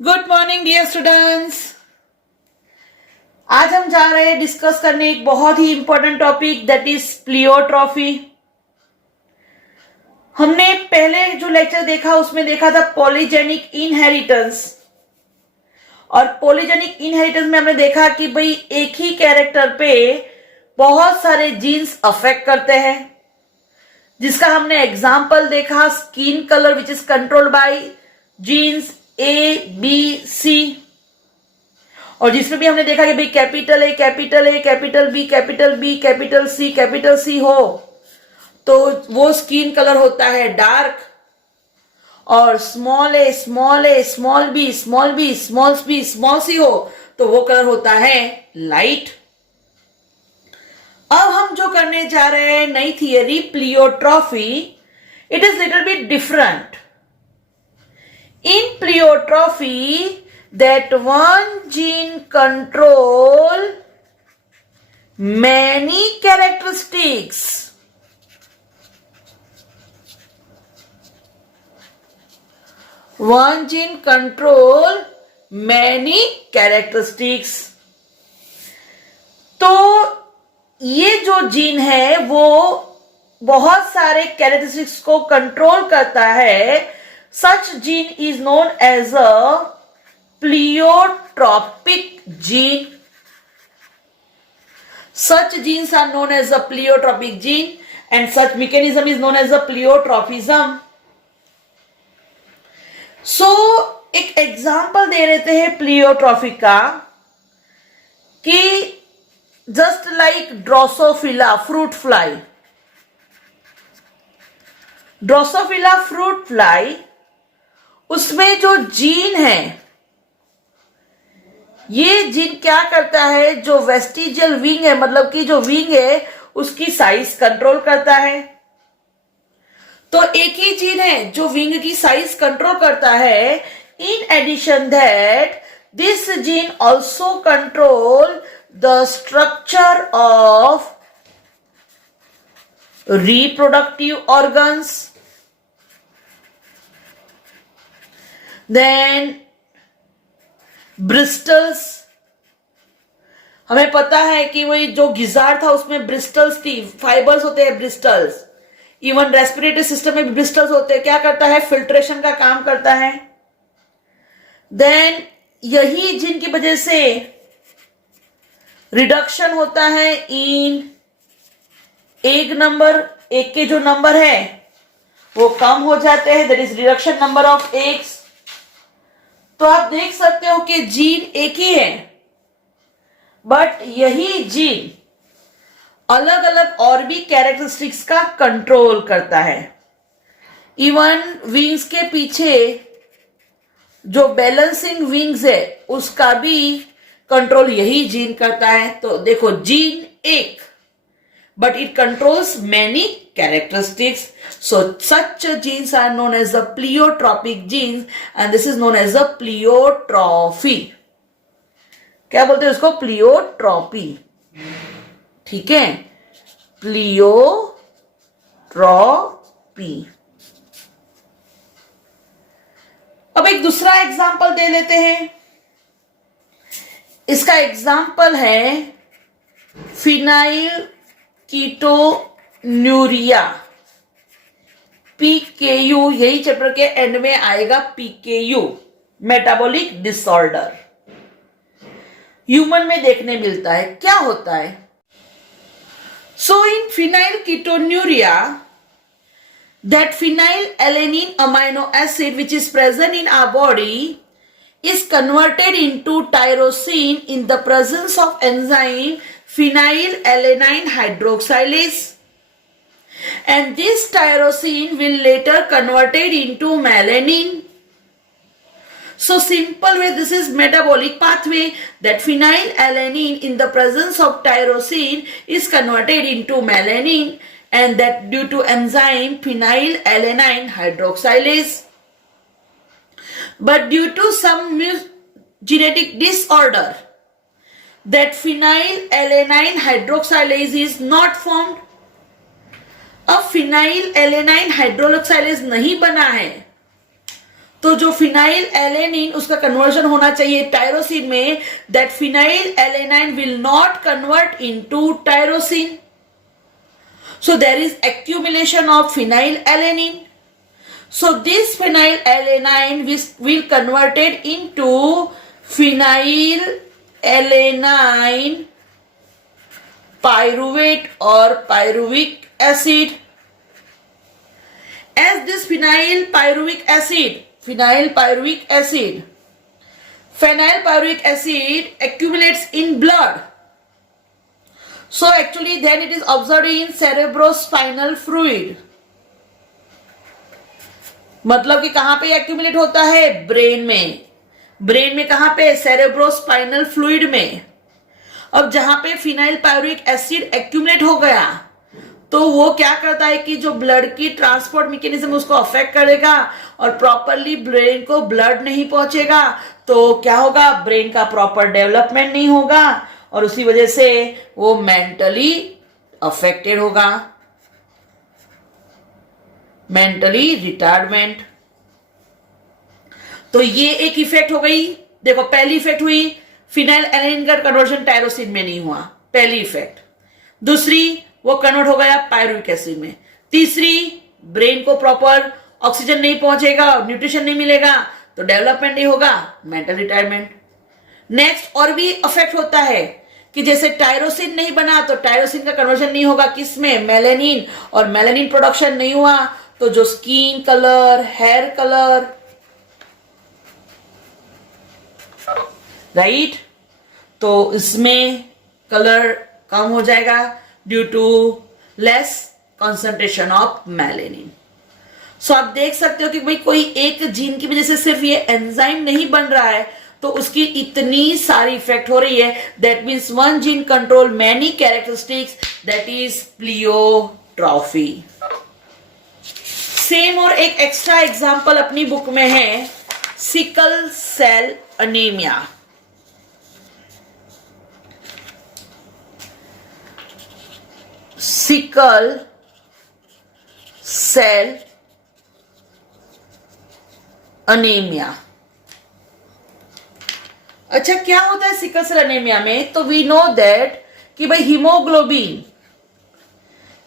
Good morning dear students. आज हम जा रहे हैं डिस्कस करने एक बहुत ही इंपॉर्टेंट टॉपिक दैट इज प्लियोट्रॉफी। हमने पहले जो लेक्चर देखा उसमें देखा था पॉलीजेनिक इनहेरिटेंस, और पॉलीजेनिक इनहेरिटेंस में हमने देखा कि भाई एक ही कैरेक्टर पे बहुत सारे जीन्स अफेक्ट करते हैं, जिसका हमने एग्जाम्पल देखा skin colour which is controlled by genes A B C, और जिसमें भी हमने देखा कि भाई capital A capital A capital B capital C हो तो वो स्किन कलर होता है डार्क, और small A small B small C हो तो वो कलर होता है लाइट। अब हम जो करने जा रहे हैं नई theory pleiotropy, it is little bit different. In pleiotropy, that one gene control many characteristics. One gene control many characteristics. तो ये जो जीन है वो बहुत सारे कैरेक्टरिस्टिक्स को कंट्रोल करता है। Such gene is known as a pleiotropic gene. Such genes are known as a pleiotropic gene, and such mechanism is known as a pleiotrophism. So, एक एग्जाम्पल दे देते हैं प्लियोट्रॉफी का कि just like Drosophila fruit fly, Drosophila fruit fly उसमें जो gene है, ये gene क्या करता है, जो वेस्टिजियल विंग है मतलब कि जो विंग है उसकी साइज कंट्रोल करता है। तो एक ही जीन है जो विंग की साइज कंट्रोल करता है। In addition that this gene also control the structure of reproductive organs, then bristles. हमें पता है कि वही जो गिजार था उसमें ब्रिस्टल्स थी, फाइबर्स होते हैं ब्रिस्टल्स। इवन रेस्पिरेटरी सिस्टम में भी ब्रिस्टल्स होते हैं, क्या करता है, फिल्ट्रेशन का काम करता है। देन यही जिनकी वजह से रिडक्शन होता है इन एग नंबर, एग के जो नंबर है वो कम हो जाते हैं, that is reduction number of eggs. तो आप देख सकते हो कि जीन एक ही है, बट यही जीन अलग अलग और भी कैरेक्टरिस्टिक्स का कंट्रोल करता है। इवन विंग्स के पीछे जो बैलेंसिंग विंग्स है उसका भी कंट्रोल यही जीन करता है। तो देखो जीन एक, but it controls many characteristics. So such genes are known as the pleiotropic genes, and this is known as the pleiotrophy. क्या बोलते हैं उसको, प्लियोट्रॉपी। ठीक है, प्लियोट्रॉपी। अब एक दूसरा एग्जांपल दे लेते हैं। इसका एग्जांपल है फिनाइल कीटोन्यूरिया, PKU, यही चैप्टर के एंड में आएगा PKU, मेटाबॉलिक डिसऑर्डर। ह्यूमन में देखने मिलता है, क्या होता है। So in phenylketonuria, that phenylalanine amino acid which is present in our body is converted into tyrosine in the presence of enzyme phenylalanine hydroxylase, and this tyrosine will later converted into melanin. So simple way, this is metabolic pathway that phenylalanine in the presence of tyrosine is converted into melanin, and that due to enzyme phenylalanine hydroxylase. But due to some genetic disorder, that phenylalanine hydroxylase is not formed. अब phenylalanine hydroxylase नहीं बना है तो जो phenyl alanine उसका conversion होना चाहिए tyrosine में, that phenyl alanine will not convert into tyrosine. So there is accumulation of phenylalanine. So this phenylalanine will converted into phenylalanine pyruvate or pyruvic acid. As this phenylpyruvic acid accumulates in blood. So actually then it is observed in cerebrospinal fluid. मतलब कि कहां पे accumulate होता है? Brain में. Brain में कहां पे? सेरेब्रोस्पाइनल फ्लूइड में. अब जहां पे फिनाइल पायरुविक एसिड एक्यूमुलेट हो गया तो वो क्या करता है कि जो ब्लड की ट्रांसपोर्ट मैकेनिज्म उसको अफेक्ट करेगा और प्रॉपरली ब्रेन को ब्लड नहीं पहुंचेगा तो क्या होगा? ब्रेन का प्रॉपर डेवलपमेंट नहीं होगा और उसी वजह से वो मेंटली अफेक्टेड होगा, मेंटली रिटार्डमेंट. तो ये एक इफेक्ट हो गई. देखो पहली इफेक्ट हुई फिनाइल एलानिन का कन्वर्जन टायरोसिन में नहीं हुआ, पहली इफेक्ट. दूसरी वो कन्वर्ट हो गया पायरुविक एसिड में. तीसरी ब्रेन को प्रॉपर ऑक्सीजन नहीं पहुंचेगा, न्यूट्रिशन नहीं मिलेगा तो डेवलपमेंट नहीं होगा, मेंटल रिटायरमेंट. नेक्स्ट और भी अफेक्ट होता है कि जैसे टायरोसिन नहीं बना तो टायरोसिन का कन्वर्जन नहीं होगा किसमें? मेलानिन. और मेलानिन प्रोडक्शन नहीं हुआ तो जो skin colour, hair colour, right, तो इसमें कलर कम हो जाएगा due to less concentration of melanin. So आप देख सकते हो कि भाई कोई एक जीन की वजह से सिर्फ ये एंजाइम नहीं बन रहा है तो उसकी इतनी सारी इफेक्ट हो रही है. That means one gene control many characteristics, that is pleiotropy. Same और एक एक्स्ट्रा एग्जांपल अपनी बुक में है sickle cell anaemia. Sickle cell anaemia. अच्छा क्या होता है सिकल सेल अनीमिया में? तो वी नो दैट कि भाई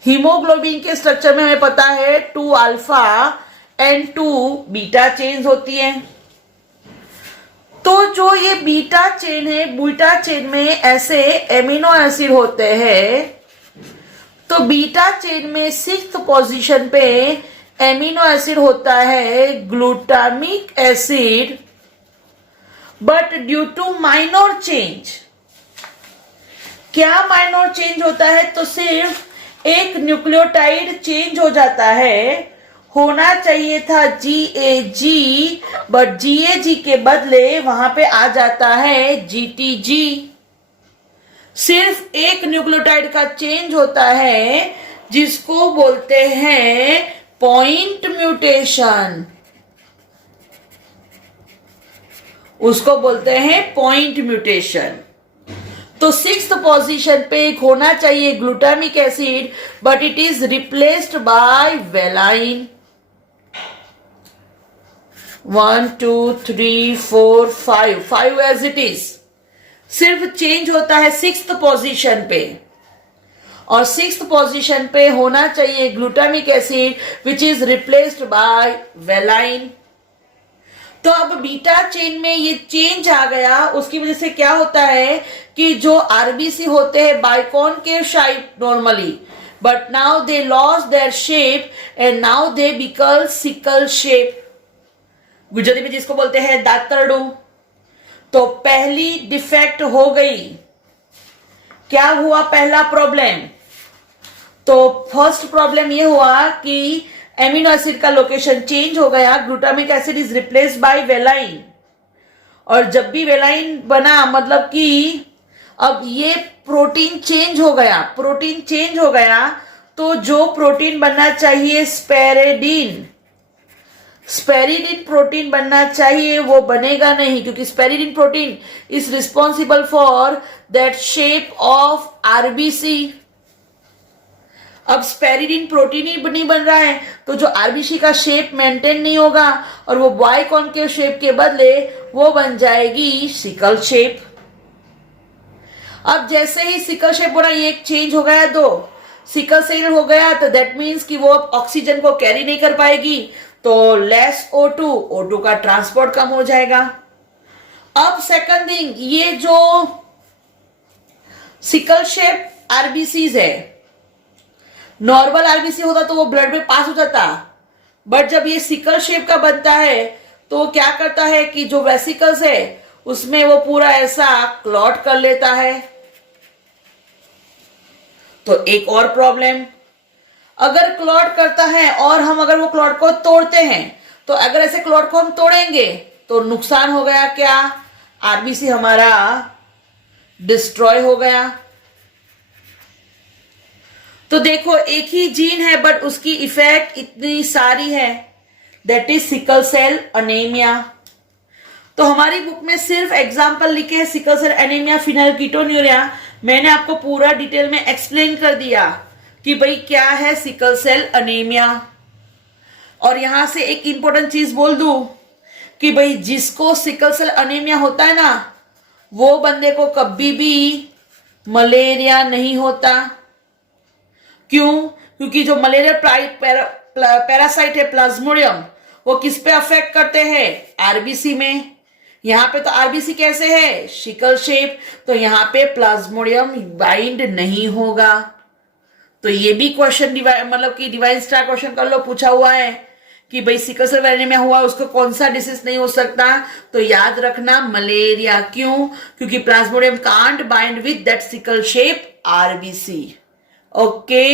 हीमोग्लोबिन के स्ट्रक्चर में हमें पता है 2 अल्फा एंड 2 बीटा चेन्स होती हैं. तो जो ये बीटा चेन है, बीटा चेन में ऐसे एमिनो एसिड होते हैं. तो बीटा चेन में 6th पोजीशन पे एमिनो एसिड होता है glutamic acid. But due to minor change, क्या माइनर चेंज होता है? तो सिर्फ एक न्यूक्लियोटाइड चेंज हो जाता है. होना चाहिए था GAG, बट GAG के बदले वहां पे आ जाता है GTG. सिर्फ एक न्यूक्लियोटाइड का चेंज होता है जिसको बोलते हैं पॉइंट म्यूटेशन. उसको बोलते हैं पॉइंट म्यूटेशन. तो 6th पोजीशन पे एक होना चाहिए glutamic acid but it is replaced by valine. 1 2 3 4 5 as it is. सिर्फ चेंज होता है 6th पोजीशन पे और 6th पोजीशन पे होना चाहिए glutamic acid which is replaced by valine. तो अब बीटा चेन में ये चेंज आ गया, उसकी वजह से क्या होता है कि जो आरबीसी होते हैं biconcave shape normally, but now they lost their shape and now they become sickle shape. Gujarati में जिसको बोलते हैं दातरडू. तो पहली डिफेक्ट हो गई. क्या हुआ पहला प्रॉब्लम? तो फर्स्ट प्रॉब्लम ये हुआ कि एमिनो एसिड का लोकेशन चेंज हो गया, glutamic acid is replaced by valine. और जब भी वेलाइन बना मतलब कि अब ये प्रोटीन चेंज हो गया, तो जो प्रोटीन बनना चाहिए स्पेरिडीन प्रोटीन बनना चाहिए वो बनेगा नहीं, क्योंकि spectrin protein is responsible for that shape of RBC. अब स्पेरिडीन प्रोटीन ही नहीं बन रहा है, तो जो आरबीसी का शेप मेंटेन नहीं होगा और वो वाई कॉन्केव शेप के बदले वो बन जाएगी सिकल शेप। अब जैसे ही सिकल शेप बोला, ये एक चेंज हो गया, दो सिकल सेल हो गया, तो दैट मीन्स कि वो अब ऑक्सीजन को कैरी नहीं कर पाएगी, तो लेस O2, O2 का ट्रांसपोर्ट कम हो जाएगा। अब सेकंड थिंग, ये जो सिकल शेप आरबीसीज है, नॉर्मल आरबीसी होता तो वो ब्लड में पास हो जाता, बट जब ये सिकल शेप का बनता है तो क्या करता है कि जो वेसिकल्स है उसमें वो पूरा ऐसा क्लॉट कर लेता है। तो एक और प्रॉब्लम, अगर क्लॉट करता है और हम अगर वो क्लॉट को तोड़ते हैं, तो अगर ऐसे क्लॉट को हम तोड़ेंगे तो नुकसान हो गया, क्या? आरबीसी हमारा डिस्ट्रॉय हो गया। तो देखो, एक ही जीन है बट उसकी इफेक्ट इतनी सारी है, that is sickle cell anaemia. तो हमारी बुक में सिर्फ एग्जाम्पल लिखे हैं सिकल सेल एनीमिया, फिनाइलकीटोन्यूरिया। मैंने आपको पूरा डिटेल में एक्सप्लेन कर दिया कि भाई क्या है सिकल सेल अनीमिया। और यहां से एक इंपॉर्टेंट चीज बोल दूं कि भाई जिसको सिकल सेल अनीमिया होता है ना, वो बंदे को कभी भी मलेरिया नहीं होता। क्यों? क्योंकि जो मलेरिया पैरासाइट है प्लाज्मोडियम, वो किस पे अफेक्ट करते हैं? आरबीसी में। यहां पे तो आरबीसी कैसे है? सिकल शेप, तो यहां पे प्लाज्मोडियम बाइंड नहीं होगा। तो ये भी क्वेश्चन मतलब कि डिवाइन स्टार क्वेश्चन कर लो, पूछा हुआ है कि भाई सिकल सेल एनीमिया हुआ, उसको कौन सा डिसीज नहीं हो सकता? तो याद रखना मलेरिया। क्यों? क्योंकि Plasmodium can't bind with that sickle shape RBC. Okay.